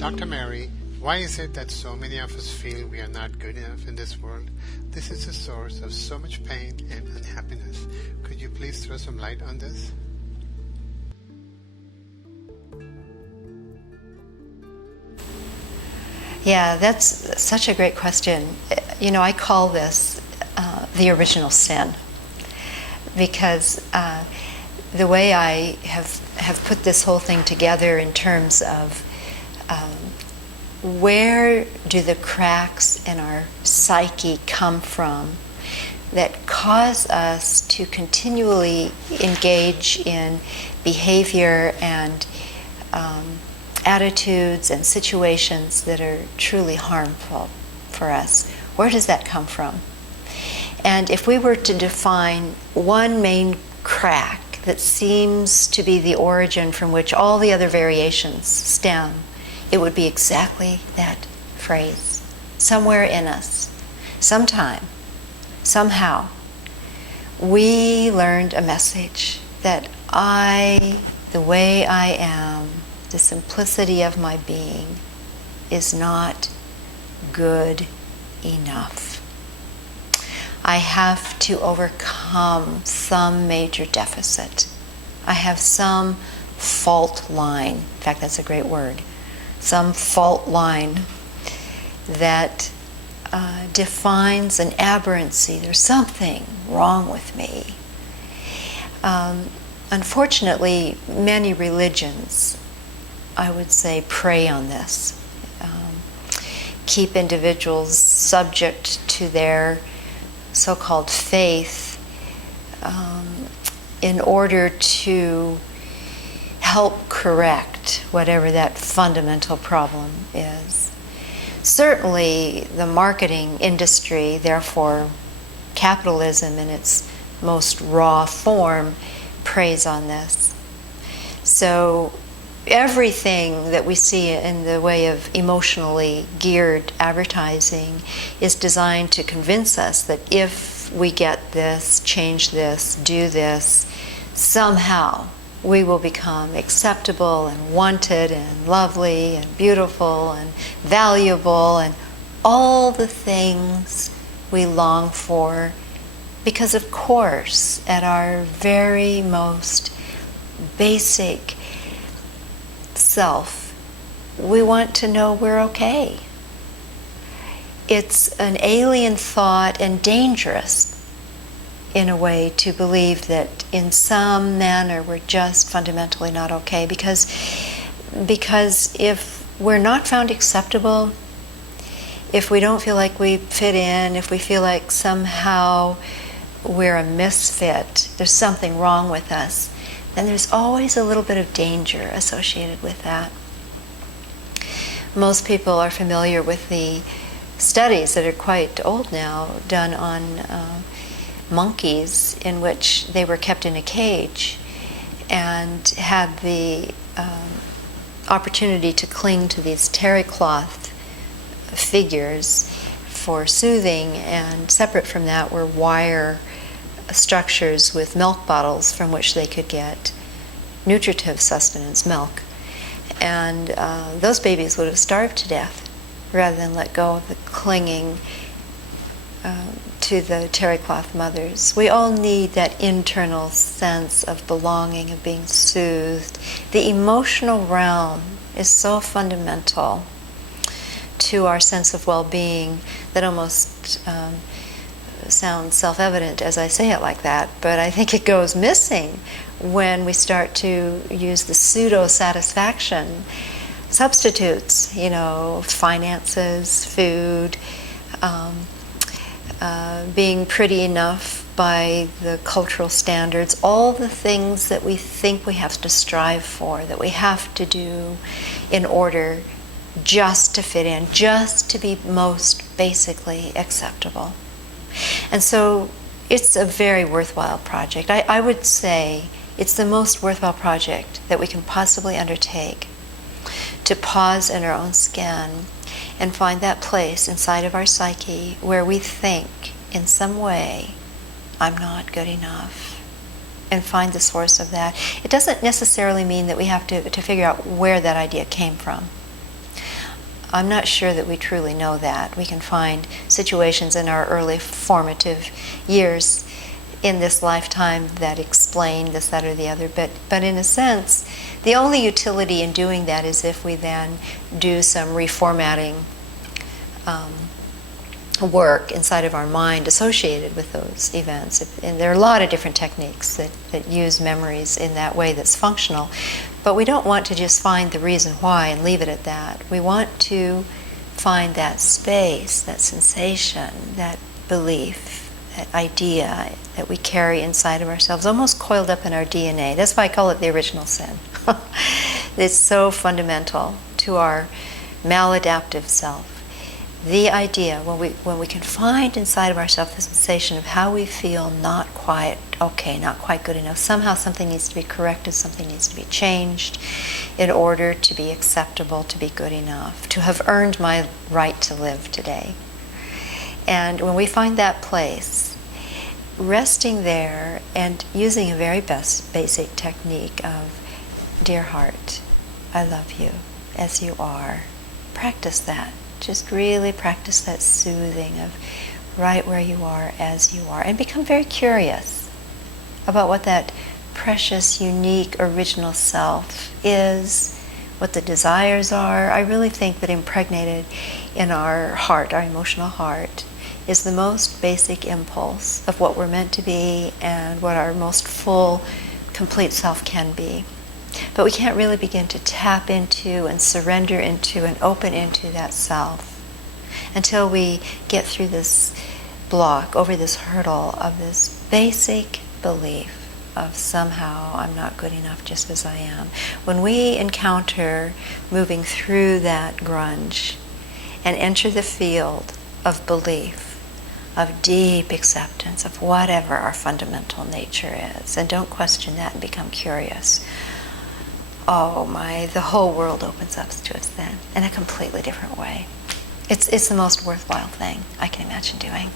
Dr. Mary, why is it that so many of us feel we are not good enough in this world? This is the source of so much pain and unhappiness. Could you please throw some light on this? Yeah, that's such a great question. You know, I call this the original sin, because the way I have put this whole thing together in terms of where do the cracks in our psyche come from that cause us to continually engage in behavior and attitudes and situations that are truly harmful for us. Where does that come from? And if we were to define one main crack that seems to be the origin from which all the other variations stem, it would be exactly that phrase. Somewhere in us, sometime, somehow, we learned a message that the way I am, the simplicity of my being, is not good enough. I have to overcome some major deficit. I have some fault line. In fact, that's a great word. Some fault line that defines an aberrancy. There's something wrong with me. Unfortunately, many religions, I would say, prey on this. Keep individuals subject to their so-called faith in order to help correct whatever that fundamental problem is. Certainly, the marketing industry, therefore capitalism in its most raw form, preys on this. So everything that we see in the way of emotionally geared advertising is designed to convince us that if we get this, change this, do this, somehow we will become acceptable and wanted and lovely and beautiful and valuable and all the things we long for, because of course at our very most basic self, we want to know we're okay. It's an alien thought and dangerous in a way to believe that in some manner we're just fundamentally not okay, because if we're not found acceptable, if we don't feel like we fit in, if we feel like somehow we're a misfit, there's something wrong with us, then there's always a little bit of danger associated with that. Most people are familiar with the studies that are quite old now, done on monkeys, in which they were kept in a cage and had the opportunity to cling to these terry cloth figures for soothing, and separate from that were wire structures with milk bottles from which they could get nutritive sustenance, milk. And those babies would have starved to death rather than let go of the clinging to the terry cloth mothers. We all need that internal sense of belonging, of being soothed. The emotional realm is so fundamental to our sense of well-being that almost sounds self-evident as I say it like that, but I think it goes missing when we start to use the pseudo-satisfaction substitutes, finances, food, being pretty enough by the cultural standards, all the things that we think we have to strive for, that we have to do in order just to fit in, just to be most basically acceptable. And so it's a very worthwhile project. I would say it's the most worthwhile project that we can possibly undertake, to pause in our own skin and find that place inside of our psyche where we think in some way, I'm not good enough, and find the source of that. It doesn't necessarily mean that we have to figure out where that idea came from. I'm not sure that we truly know that. We can find situations in our early formative years in this lifetime that explain this, that, or the other. But in a sense, the only utility in doing that is if we then do some reformatting work inside of our mind associated with those events. And there are a lot of different techniques that use memories in that way that's functional. But we don't want to just find the reason why and leave it at that. We want to find that space, that sensation, that belief, that idea that we carry inside of ourselves, almost coiled up in our DNA. That's why I call it the original sin. It's so fundamental to our maladaptive self. The idea, when we can find inside of ourselves the sensation of how we feel not quite okay, not quite good enough, somehow something needs to be corrected, something needs to be changed in order to be acceptable, to be good enough, to have earned my right to live today. And when we find that place, resting there and using a very basic technique of, dear heart, I love you as you are. Practice that. Just really practice that soothing of right where you are as you are, and become very curious about what that precious, unique, original self is, what the desires are. I really think that impregnated in our heart, our emotional heart, is the most basic impulse of what we're meant to be and what our most full, complete self can be. But we can't really begin to tap into and surrender into and open into that self until we get through this block, over this hurdle of this basic belief of somehow I'm not good enough just as I am. When we encounter moving through that grunge and enter the field of belief, of deep acceptance of whatever our fundamental nature is, and don't question that and become curious, oh my, the whole world opens up to us then in a completely different way. It's the most worthwhile thing I can imagine doing.